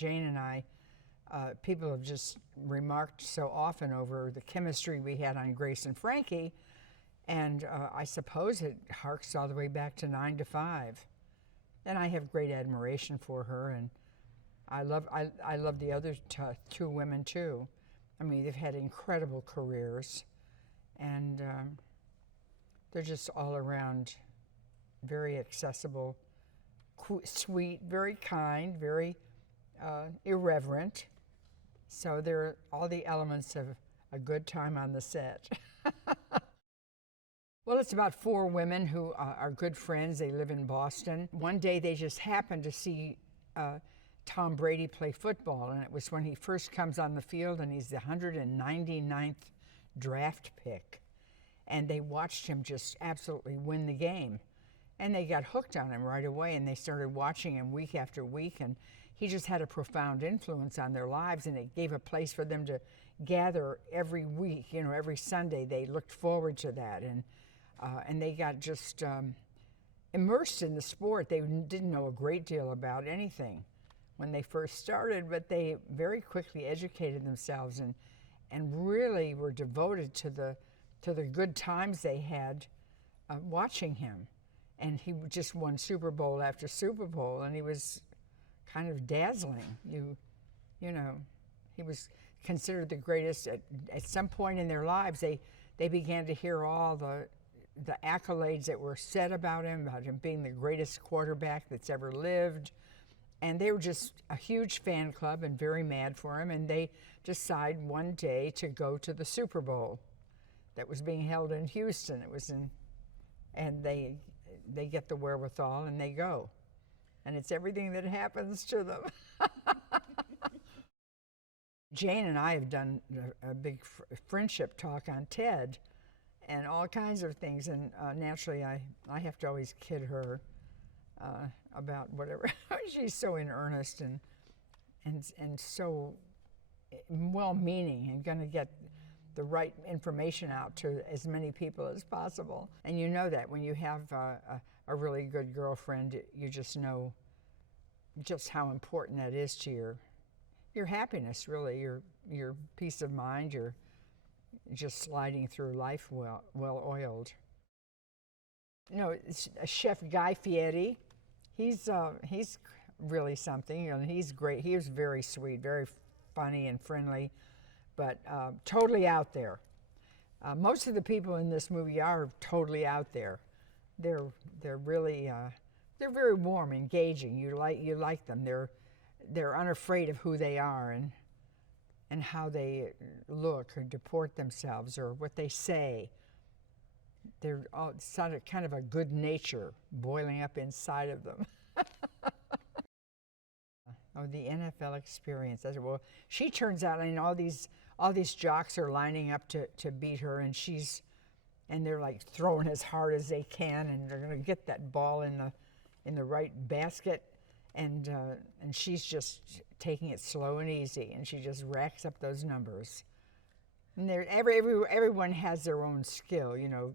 Jane and I, people have just remarked so often over the chemistry we had on Grace and Frankie, and I suppose it harks all the way back to 9 to 5. And I have great admiration for her, and I love the other two women too. I mean, they've had incredible careers, and they're just all around very accessible, sweet, very kind, very irreverent. So they're all the elements of a good time on the set. Well, it's about 4 women who are good friends. They live in Boston. One day they just happened to see Tom Brady play football, and it was when he first comes on the field, and he's the 199th draft pick. And they watched him just absolutely win the game. And they got hooked on him right away, and they started watching him week after week, and he just had a profound influence on their lives, and it gave a place for them to gather every week. You know, every Sunday they looked forward to that, and they got just immersed in the sport. They didn't know a great deal about anything when they first started, but they very quickly educated themselves and really were devoted to the good times they had watching him. And he just won Super Bowl after Super Bowl, and he was kind of dazzling. You know, he was considered the greatest. At some point in their lives, they began to hear all the accolades that were said about him being the greatest quarterback that's ever lived. And they were just a huge fan club and very mad for him, and they decide one day to go to the Super Bowl that was being held in Houston. And they get the wherewithal and they go. And it's everything that happens to them. Jane and I have done a big friendship talk on TED and all kinds of things, and naturally I have to always kid her about whatever. She's so in earnest and so well-meaning and going to get the right information out to as many people as possible. And you know that when you have a really good girlfriend, you just know just how important that is to your happiness, really, your peace of mind, your just sliding through life well-oiled. You know, Chef Guy Fieri, he's really something. You know, he's great. He was very sweet, very funny and friendly, but totally out there. Most of the people in this movie are totally out there. They're really they're very warm, engaging. You like them. They're unafraid of who they are and how they look or deport themselves or what they say. They're all kind of a good nature boiling up inside of them. Oh, the NFL experience. I said, well, she turns out, I mean, all these jocks are lining up to beat her, and they're like throwing as hard as they can, and they're going to get that ball in the right basket, and she's just taking it slow and easy, and she just racks up those numbers. And everyone has their own skill, you know.